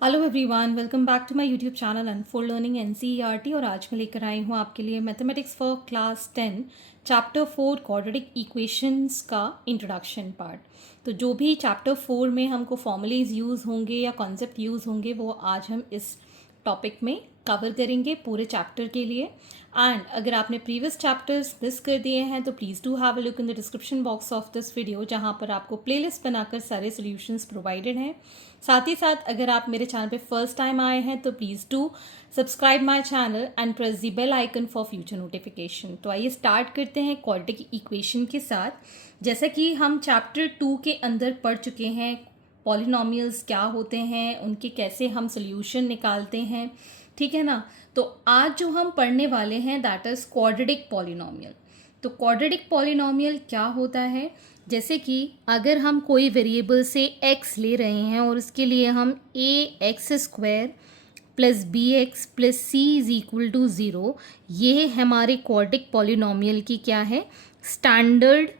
Hello everyone, welcome back to my YouTube channel unfold learning NCERT. और आज मैं लेकर आई हूँ आपके लिए mathematics for class 10 chapter 4 quadratic equations का इंट्रोडक्शन पार्ट। तो जो भी चैप्टर 4 में हमको फॉर्मूलेज यूज़ होंगे या कॉन्सेप्ट यूज़ होंगे वो आज हम इस टॉपिक में कवर करेंगे पूरे चैप्टर के लिए। एंड अगर आपने प्रीवियस चैप्टर्स मिस कर दिए हैं तो please do have a look in the description box of this video, जहां पर आपको प्लेलिस्ट बनाकर सारे सॉल्यूशंस प्रोवाइडेड हैं। साथ ही साथ अगर आप मेरे चैनल पे फर्स्ट टाइम आए हैं तो please do subscribe my channel and press the bell icon for future notification. तो आइए स्टार्ट करते हैं क्वाड्रेटिक इक्वेशन के साथ। जैसा कि हम चैप्टर 2 के अंदर पढ़ चुके हैं, पॉलिनोमियल्स क्या होते हैं, उनके कैसे हम सोल्यूशन निकालते हैं, ठीक है ना। तो आज जो हम पढ़ने वाले हैं दैट इज़ क्वाड्रेटिक पॉलिनोमियल। तो क्वाड्रेटिक पॉलिनोमियल क्या होता है, जैसे कि अगर हम कोई वेरिएबल से x ले रहे हैं और उसके लिए हम ax² plus bx plus c is equal to 0, ये हमारे क्वाड्रेटिक पॉलिनोमियल की क्या है, स्टैंडर्ड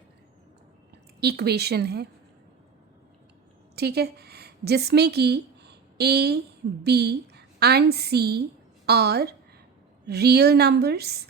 इक्वेशन है, ठीक है, जिसमें कि a b and c are real numbers,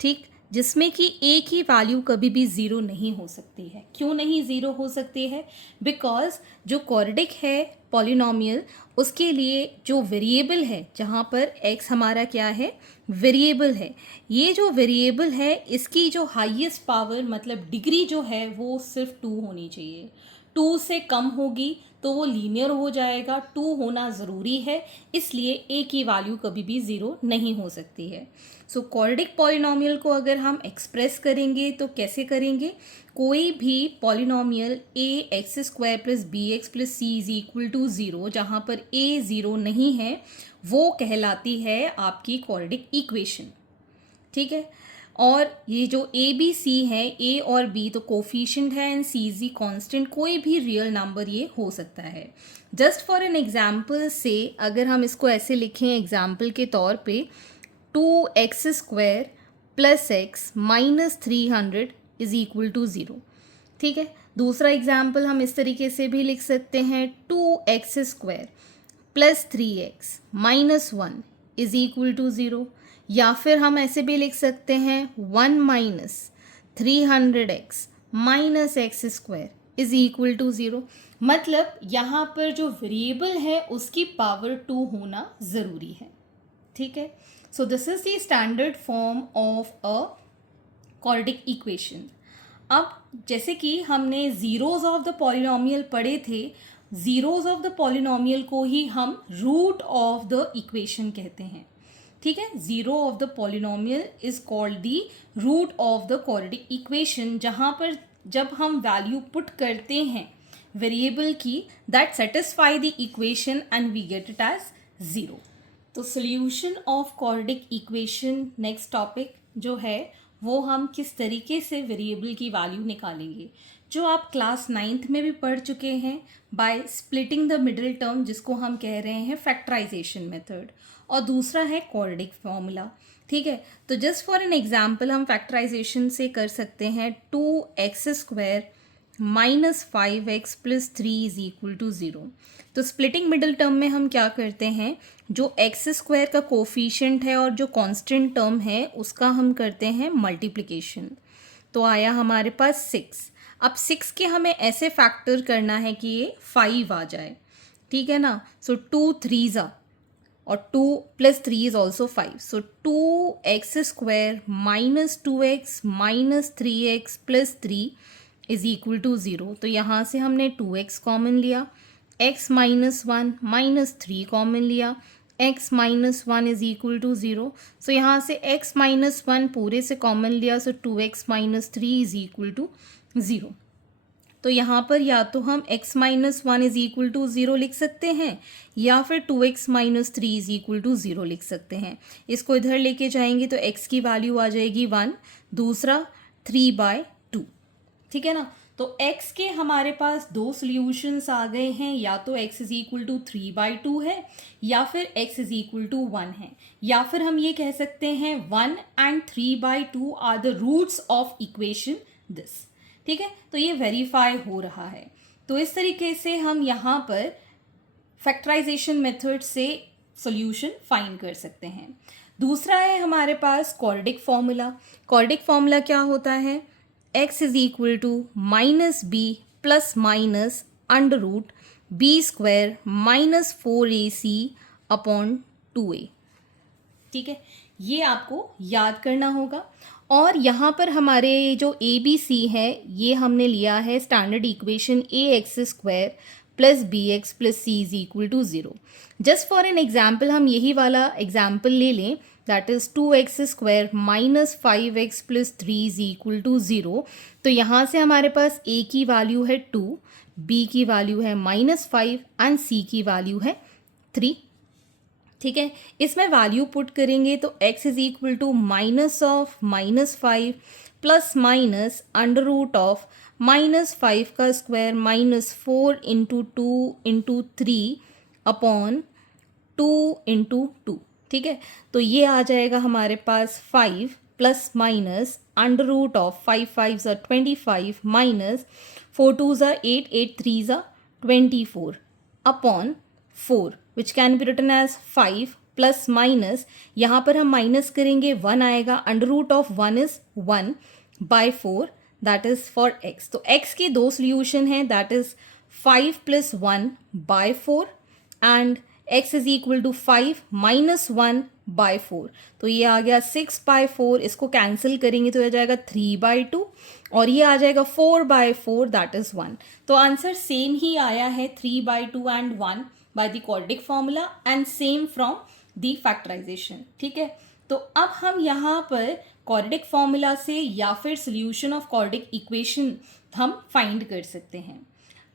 ठीक, जिसमें कि a की वैल्यू कभी भी ज़ीरो नहीं हो सकती है। क्यों नहीं ज़ीरो हो सकती है? बिकॉज जो क्वाड्रेटिक है पॉलिनोमियल, उसके लिए जो वेरिएबल है, जहाँ पर x हमारा क्या है, वेरिएबल है, ये जो वेरिएबल है इसकी जो हाईएस्ट पावर मतलब डिग्री जो है वो सिर्फ 2 होनी चाहिए। 2 से कम होगी तो वो लीनियर हो जाएगा, 2 होना ज़रूरी है, इसलिए a की वैल्यू कभी भी ज़ीरो नहीं हो सकती है। सो क्वाड्रेटिक पॉलिनोमियल को अगर हम एक्सप्रेस करेंगे तो कैसे करेंगे, कोई भी polynomial ax² plus bx plus c is equal to 0, जहाँ पर a 0 नहीं है, वो कहलाती है आपकी क्वाड्रेटिक इक्वेशन, ठीक है। और ये जो ए बी सी है, ए और बी तो कोफिशिएंट है एंड सी इज कांस्टेंट, कोई भी रियल नंबर ये हो सकता है। जस्ट फॉर एन एग्जाम्पल से अगर हम इसको ऐसे लिखें एग्जाम्पल के तौर पे, 2x² plus x minus 300 is equal to 0, ठीक है। दूसरा एग्जाम्पल हम इस तरीके से भी लिख सकते हैं, 2x² plus 3x minus 1 is equal to 0, या फिर हम ऐसे भी लिख सकते हैं 1 minus 300x minus x² is equal to 0। मतलब यहाँ पर जो वेरिएबल है उसकी पावर 2 होना ज़रूरी है, ठीक है। So this is the standard form of a quadratic equation. अब जैसे कि हमने ज़ीरोज़ ऑफ द पॉलिनोमियल पढ़े थे, ज़ीरोज़ ऑफ द पॉलिनोमियल को ही हम रूट ऑफ द इक्वेशन कहते हैं, ठीक है। Zero of the polynomial is called the root of the quadratic equation, जहाँ पर जब हम वैल्यू पुट करते हैं वेरिएबल की, that satisfy the equation and we get it as zero. तो solution of quadratic equation, next topic जो है वो हम किस तरीके से वेरिएबल की वैल्यू निकालेंगे, जो आप क्लास 9th में भी पढ़ चुके हैं, by splitting the middle term, जिसको हम कह रहे हैं फैक्टराइजेशन मेथड, और दूसरा है क्वाड्रेटिक फॉर्मूला, ठीक है। तो जस्ट फॉर एन एग्जांपल हम फैक्टराइजेशन से कर सकते हैं, 2x² minus 5x plus 3 is equal to 0। तो स्प्लिटिंग मिडिल टर्म में हम क्या करते हैं, जो x² का कोफिशिएंट है और जो कांस्टेंट टर्म है उसका हम करते हैं मल्टीप्लिकेशन। तो आया हमारे पास 6। अब 6 के हमें ऐसे फैक्टर करना है कि ये 5 आ जाए, ठीक है ना। सो 2 3 ज़ा और 2 plus 3 is also 5। So 2x² minus 2x minus 3x plus 3 is equal to 0। तो यहाँ से हमने 2x कॉमन लिया, x माइनस 1 माइनस 3 कॉमन लिया, x minus 1 is equal to 0। So यहाँ से x माइनस 1 पूरे से कॉमन लिया, so 2x minus 3 is equal to 0। तो यहाँ पर या तो हम x minus 1 is equal to 0 लिख सकते हैं, या फिर 2x minus 3 is equal to 0 लिख सकते हैं। इसको इधर लेके जाएंगे तो x की वैल्यू आ जाएगी 1, दूसरा 3/2, ठीक है ना। तो x के हमारे पास दो सॉल्यूशंस आ गए हैं, या तो x इज इक्वल टू 3/2 है, या फिर x इज इक्वल टू 1 है, या फिर हम ये कह सकते हैं 1 and 3/2 are the roots of equation this, ठीक है। तो ये वेरीफाई हो रहा है। तो इस तरीके से हम यहाँ पर फैक्टराइजेशन मेथड से सॉल्यूशन फाइंड कर सकते हैं। दूसरा है हमारे पास क्वाड्रेटिक फॉर्मूला। क्वाड्रेटिक फॉर्मूला क्या होता है? x is equal to minus B plus minus under root B square minus 4ac upon 2a। ठीक है, ये आपको याद करना होगा। और यहाँ पर हमारे जो ए बी सी है ये हमने लिया है standard equation A X square plus B X plus C is equal to 0। Just for an example हम यही वाला एग्जाम्पल ले लें, that is 2x square minus 5x plus 3 is equal to 0। तो यहाँ से हमारे पास a की वैल्यू है 2, b की वैल्यू है -5 एंड c की वैल्यू है 3। ठीक है, इसमें वैल्यू पुट करेंगे तो x is equal to minus of -5 plus minus under root of -5 का square -4 into 2 into 3 upon 2 into 2। ठीक है, तो ये आ जाएगा हमारे पास 5 plus minus under root of 5 5 ज़ा 25 माइनस 4 2 ज़ा 8 8 3 ज़ा 24 upon 4 which can be written as 5 plus minus, यहाँ पर हम माइनस करेंगे 1 आएगा, under root of 1 is 1 by 4 that is for x। तो x के दो सोल्यूशन हैं, that is 5 plus 1 by 4 and x is equal to 5 minus 1 by 4। तो ये आ गया 6 बाय 4, इसको कैंसिल करेंगे तो आ जाएगा 3 बाय 2 और ये आ जाएगा 4 बाय 4 दैट इज 1। तो आंसर सेम ही आया है 3 by 2 and 1 by the quadratic formula and same from the factorisation. ठीक है, तो अब हम यहाँ पर क्वाड्रेटिक फॉर्मूला से या फिर सोल्यूशन ऑफ क्वाड्रेटिक इक्वेशन हम फाइंड कर सकते हैं।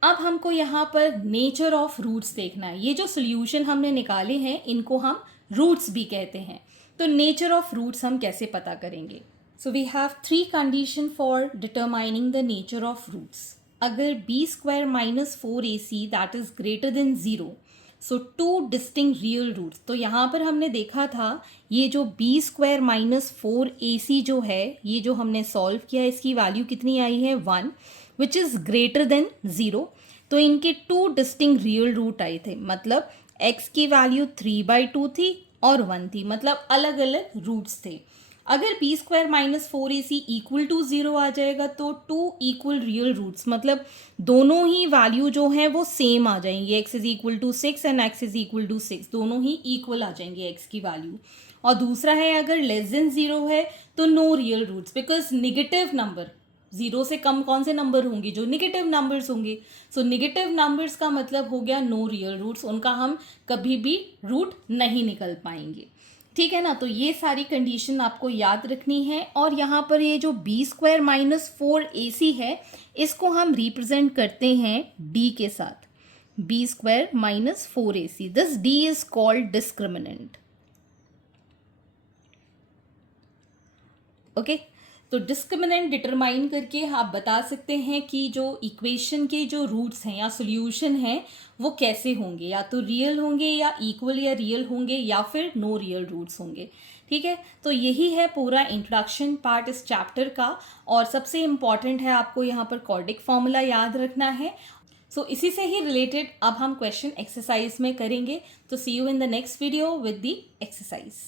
अब हमको यहाँ पर नेचर ऑफ रूट्स देखना है। ये जो सोल्यूशन हमने निकाले हैं इनको हम रूट्स भी कहते हैं। तो नेचर ऑफ रूट्स हम कैसे पता करेंगे? So we have 3 condition for determining the nature of roots. अगर B square minus 4ac that is greater than 0, so 2 distinct real roots. तो यहाँ पर हमने देखा था ये जो बी स्क्वायर माइनस 4ac जो है, ये जो हमने सॉल्व किया इसकी वैल्यू कितनी आई है 1 विच इज़ ग्रेटर देन 0। तो इनके 2 डिस्टिंक्ट रियल रूट आए थे, मतलब x की वैल्यू 3/2 थी और 1 थी, मतलब अलग अलग रूट्स थे। अगर B square minus 4ac equal to 0 आ जाएगा तो 2 इक्वल रियल रूट्स, मतलब दोनों ही वैल्यू जो है वो सेम आ जाएंगी। x is equal to 6 and x is equal to 6, दोनों ही इक्वल आ जाएंगे x की वैल्यू। और दूसरा है अगर लेस देन 0 है तो no real roots, because negative number 0 से कम कौन से नंबर होंगे? जो निगेटिव नंबर्स होंगे। सो निगेटिव नंबर्स का मतलब हो गया नो रियल रूट्स, उनका हम कभी भी रूट नहीं निकल पाएंगे। ठीक है ना, तो ये सारी कंडीशन आपको याद रखनी है। और यहाँ पर ये जो बी स्क्वायर माइनस 4ac है इसको हम रिप्रेजेंट करते हैं d के साथ, B square minus 4ac। This d is called discriminant. Okay, तो डिस्क्रिमिनेंट डिटरमाइन करके आप बता सकते हैं कि जो इक्वेशन के जो रूट्स हैं या सॉल्यूशन हैं वो कैसे होंगे, या तो रियल होंगे या इक्वल या रियल होंगे या फिर नो रियल रूट्स होंगे। ठीक है, तो यही है पूरा इंट्रोडक्शन पार्ट इस चैप्टर का। और सबसे इम्पॉर्टेंट है आपको यहाँ पर क्वाड्रेटिक फॉर्मूला याद रखना है। सो इसी से ही रिलेटेड अब हम क्वेश्चन एक्सरसाइज में करेंगे। तो see you in the next video with the exercise.